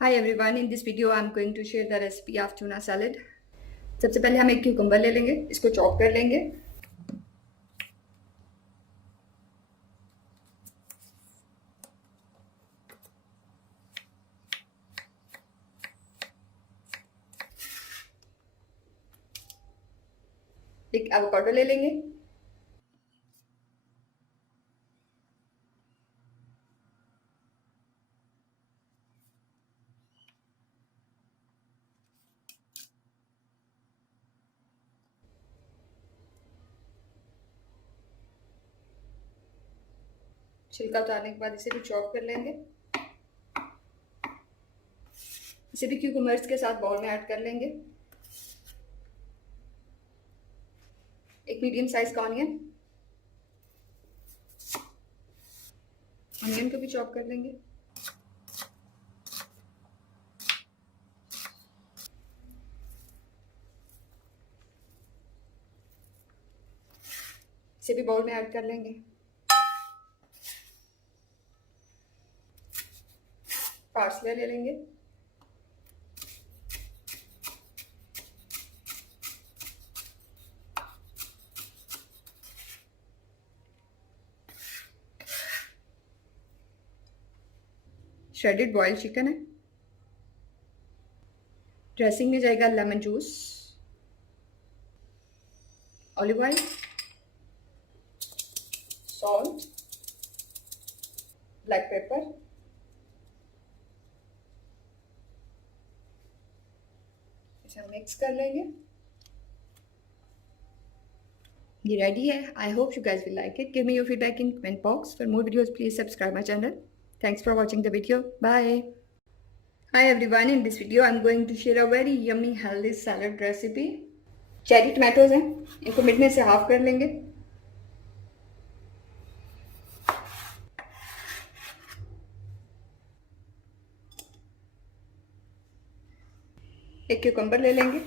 Hi everyone, in this video I'm going to share the recipe of tuna salad. सबसे पहले हम एक क्यूकम्बर ले लेंगे, इसको चॉप कर लेंगे। एक एवोकाडो ले लेंगे। छिलका उतारने के बाद इसे भी चॉप कर लेंगे। इसे भी क्यूकम्बर्स के साथ बाउल में ऐड कर लेंगे। एक मीडियम साइज का ऑनियन को भी चॉप कर लेंगे। इसे भी बाउल में ऐड कर लेंगे। पार्सले ले लेंगे। श्रेडेड बॉइल्ड चिकन है। ड्रेसिंग में जाएगा lemon juice, olive oil, salt, black pepper, इसे हम मिक्स कर लेंगे। ये रेडी है। I hope you guys will like it. Give me your feedback in comment box. For more videos, please subscribe my channel. Thanks for watching the video. Bye. Hi everyone. In this video, I'm going to share a very yummy healthy salad recipe. Cherry tomatoes हैं, इनको मिड में से हाफ कर लेंगे। एक क्यूकम्बर ले लेंगे।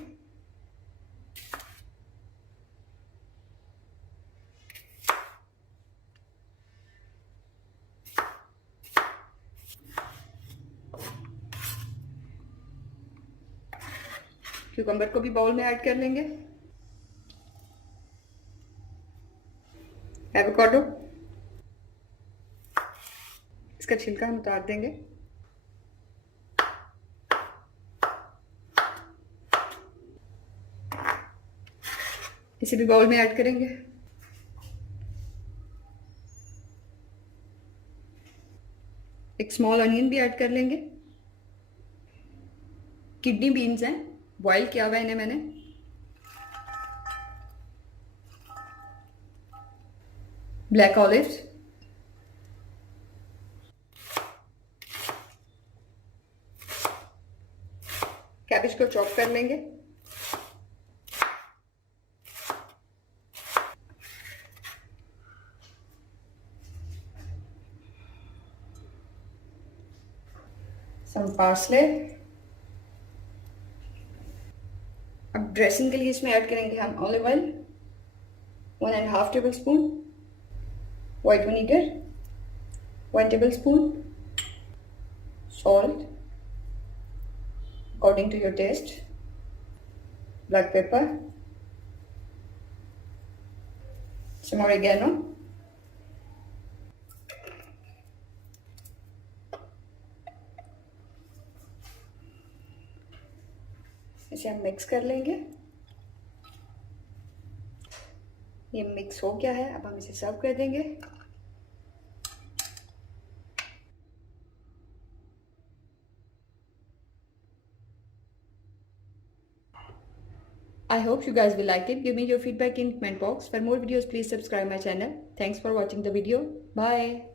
क्यूकम्बर को भी बाउल में ऐड कर लेंगे। एवोकाडो, इसका छिलका हम उतार देंगे। इसे भी बाउल में ऐड करेंगे। एक स्मॉल अनियन भी ऐड कर लेंगे। किडनी बीन्स हैं, बॉईल किया हुआ है इन्हें मैंने। ब्लैक ऑलिव्स, कैबेज को चॉप कर लेंगे। सम पार्सले। अब ड्रेसिंग के लिए इसमें ऐड करेंगे हम olive oil 1.5 tablespoon, white vinegar 1 tablespoon, salt according to your taste, black pepper, some oregano, इसे हम मिक्स कर लेंगे। ये मिक्स हो गया है, अब हम इसे सर्व कर देंगे। I hope you guys will like it. Give me your feedback in comment box. For more videos, please subscribe my channel. Thanks for watching the video. Bye.